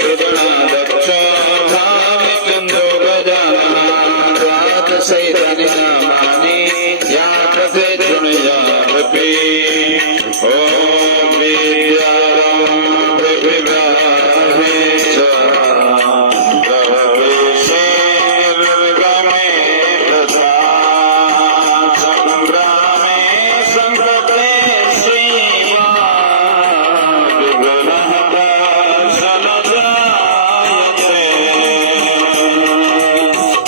कृष्णा दक्ष भाविचन्द्रो गजानन सैतनिनामानि यात्रसे शृणुयामपि ॐ विद्यारम्भ विभावेश गवेषेर्गमे तथा संग्रामे संगते श्रीमा विघ्नः दर्शनजायते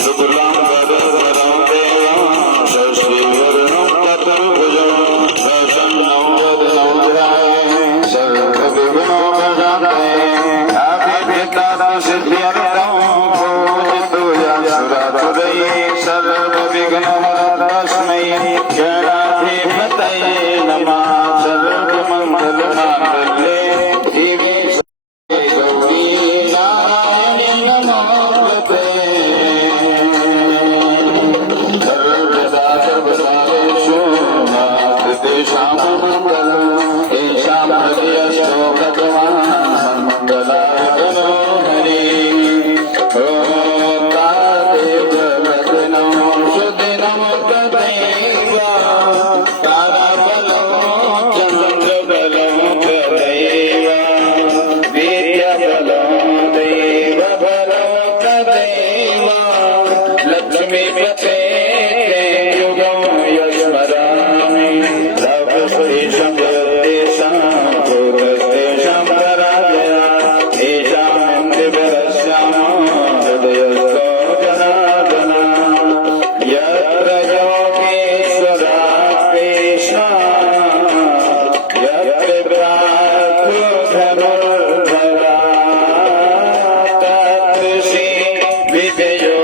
सुखदां वरदरं देवं शशिवर्णं चतुर्भुजं प्रसन्नं वदनं ध्याये सर्वविघ्नोपशान्तये अभिप्रेतासिद्ध्यर्थं पूजितो यशुरासुरैः सर्वविघ्नहरस्मै गणाधिपतये नमः सर्वमङ्गलमाङ्गल्ये शिवे गौरी नारायणी नमोऽस्तुते सर्वदा सर्वकालेषु तेषां मङ्गलम् येषां हृदयस्थो भगवान् मङ्गलायतनो हरि ॐ तादेव भजनं सुदिनं तदैव ताराबलं चन्द्रबलं तदैव वीर्यबलं दैवबलं तदैव लक्ष्मीपते युगं यस्मरामि तवस्तेषां जगत्तेषां भूतस्तेषां पराजया तेषां दिवस्याम हृदयस्थो जनार्दन यत्र योगेश्वरा कृष्णा यत्र धनुर्धरा तत्र श्री विजयो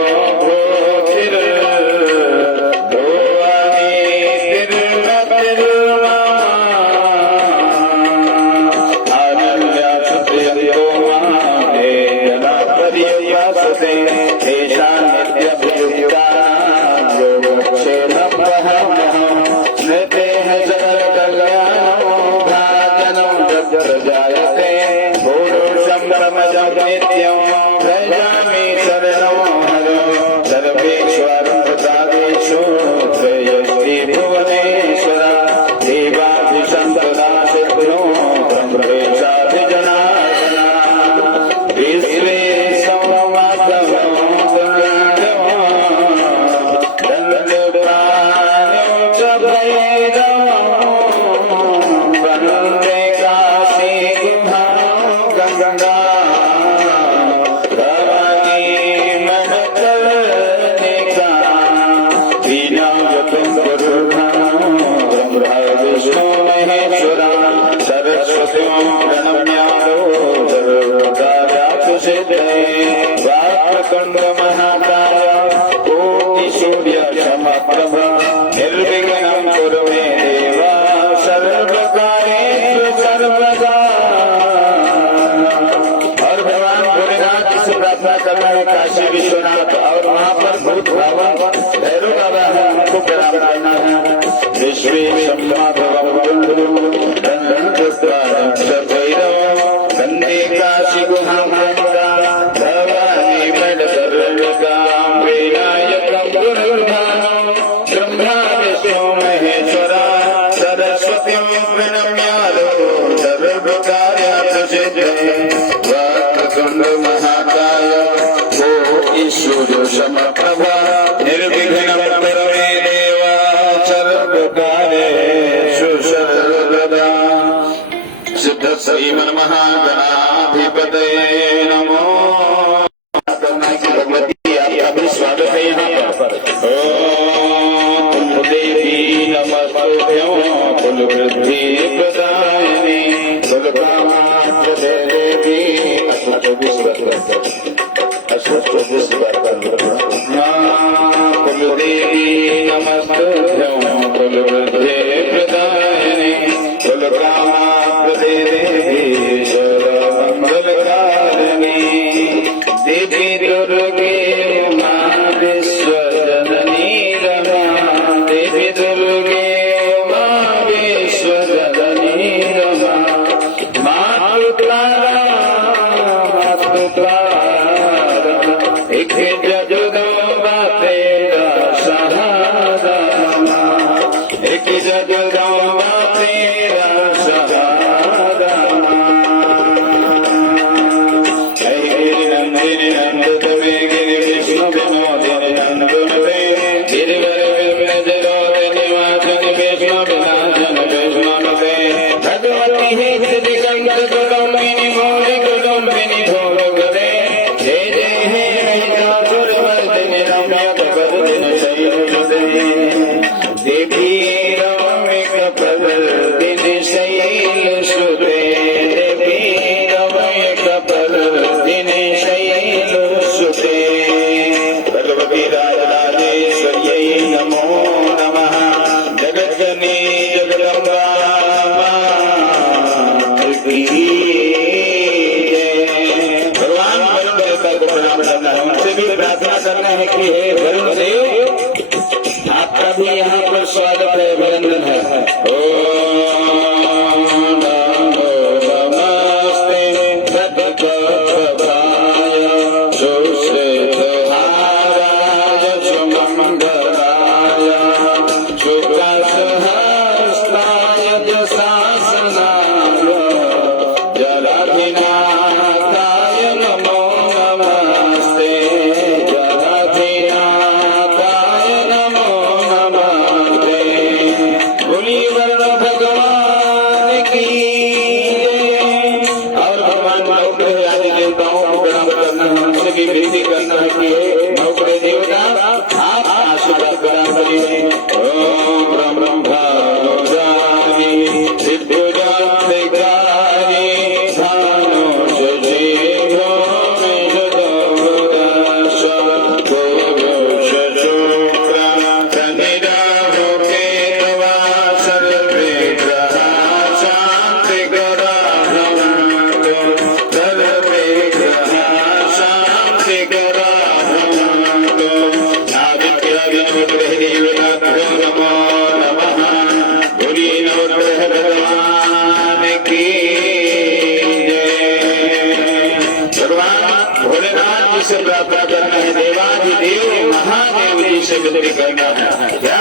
जायते नित्यं भजामि शरणं हरो सर्वेश्वरं प्रसादेषु श्रेयस्ति भुवनेश्वर देवाभिसम्पदा शत्रो ब्रह्मेशाभिजनार्दन विश्वेशं माधवं दण्डप्राणं च भैरवं वन्दे काशीगुहां गङ्गा भवानी महतलनिका वीणाजतं गुरुधामं ब्रह्मा विष्णु महेश्वरा सरस्वतीं प्रणम्यामो सर्वकार्यार्थसिद्धये वाक्प्रतुण्ड महाकाय कोटिसूर्यसमप्रभ निर्विघ्नं कुरु मे देव सर्वकार्येषु सर्वदा। और भगवान भोलेनाथ से प्रार्थना करना है काशी विश्वनाथ और वहाँ पर भूत भावन भैरव बाबा है उनको प्रणाम करना है। विश्वेशं माधवं भैरव वन्दे काशी गुहां भवानी मण्डलर्वकां विनायकं गुरुर्धामं ब्रह्मा विष्णु महेश्वरा सरस्वतीं प्रणम्यालो सर्वकार्यार्थसिद्धये वक्रतुण्ड महाकाय कोटिसूर्य समप्रभा निर्विघ्नं कुरु मे देव सर्वकार्येषु सर्वदा। सिद्ध श्रीमन्महागणाधिपतये नमो। भगवती आपका भी स्वागत है यहाँ पर। ओम देवी नमस्तुभ्यं कुलवृद्धि प्रदायिनी कुलकामाप्रदे देवी कुलदेवी नमस्तुभ्यं कुलवृद्धि प्रदायिनी कुलकामाप्रदे देवी सर्वमङ्गलकारिणी देवी दुर्गे मा विश्वजननी रमा देवी दुर्गे मा विश्वजननी रमा मातु तारा मातु एक जगदम्बा तेरा सहारा, एक जगदम्बा तेरा सहारा। जय गिरि नंदिनी नंदतमे गिरि विष्णु विनोदिनी नंदनवे, गिरिवर विघ्नजरोधिनी वासिनी वैष्णव विनाशनि वैष्णवे। भगवती हे दिगंत कुटुंबिनी मोहि कुटुंबिनी भोगवते, जय जय हे महिषासुरमर्दिनी रम्य कपरदिनी शैलसुते। देवी रम्य कपरदिनी शैलसुते, देवी रम्य कपरदिनी शैलसुते। भगवती राजराजेश्वर्यै नमो नमः। जगज्जननी जगदम्बा भगवान वरुण देवता को प्रणाम करना है, उनसे भी प्रार्थना करना है कि हे वरुण देव, आपका भी यहाँ पर स्वागत है, अभिनंदन है। ओम नमो नमस्ते सद्गुरुदेवाय सुश्रेष्ठहाराय सुमंगलाय शुक्रसहस्राय जशासनाय जलाधिनाथाय नमो नमस्ते, जलाधिनाथाय नमो नमस्ते। बोलिए वरुण भगवान की जय। और भगवान नवग्रह आदि देवताओं को प्रणाम करना है, उनसे भी विनती करना है कि हे नवग्रह देवता, आप आशीर्वाद प्रदान करिए। ओम ब्रह्मा जानी सिद्धोजातिकारी भानु शशिभो मेषदोदश गोरुष शुक्र शनिराहु केतवा सर्वे ग्रहा शान्तिकराः, सर्वे ग्रहा शान्तिकराः। आदित्यादिनवग्रहदेवताभ्यो नमो नमः। बोलिए नवग्रह भगवान की जय। भगवान भोलेनाथ जी से प्रार्थना करना है, देवाधिदेव महादेव जी से विनती करना है। क्या?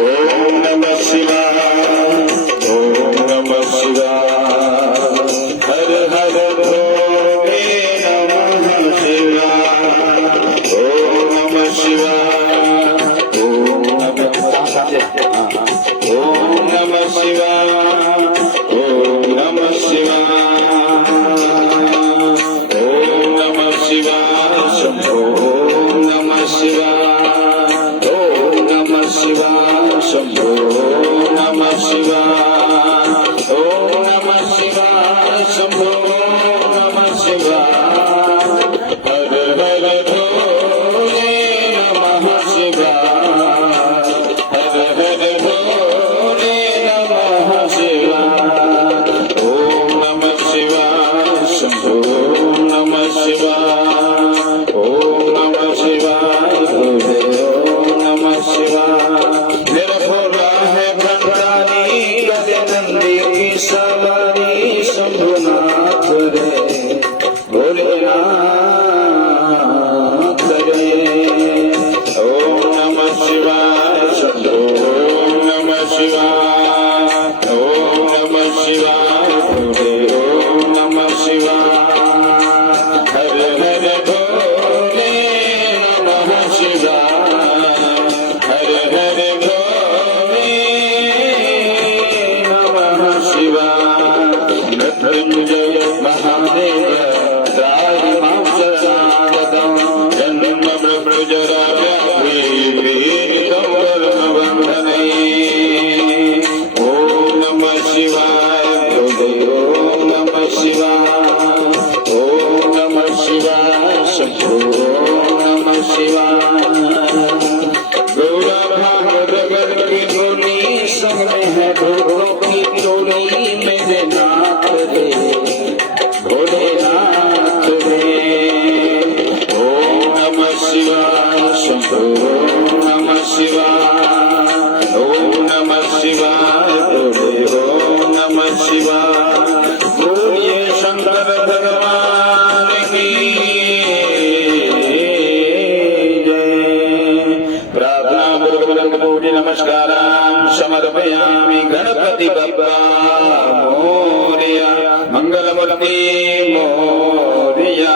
ओम नमः शिवाय, ओम नमः शिवाय, हर हर भोले नमः शिवाय, ओम नमः शिवाय, ओम नमः ओम नमः शिवाय, ओम नमः शिवाय, ओम नमः शिवाय, शंभो नमः शिवाय, ओम नमः शिवाय, शंभो नमः शिवाय, ओम नमः शिवाय, शंभो नमः शिवाय, हर हर भोले नमः शिवाय, हर हर भोले नमः शिवाय, ओम नमः शिवाय, शंभो नमः शिवाय, ओम नमः शिवाय, भोले ओम नमः शिवाय। निर्भोला है भंडारी गजनंदी की सवारी, शंभुनाथ रे भोलेनाथ रे। ओम नमः शिवाय, शंभो नमः शिवाय, ओम नमः शिवाय, भोले ओम नमः शिवाय, हर हर भोले नमः शिवाय, हर हर भोले नमः शिवाय। मृत्युंजय महादेव त्राहि मां शरणागतं, जन्म मृत्युजरा व्याधि पीडितं कर्मबन्धने। ओम नमः शिवाय, भोले ओम नमः शिवाय, ओम नमः शिवाय, शंभो नमः शिवाय। गौरा भागवत की टोली संग में है भोगों की टोली, मेरे नाथ रे भोलेनाथ नमस्कारान् समर्पयामि गणपति बप्पा मोरया मंगलमूर्ति मोरया।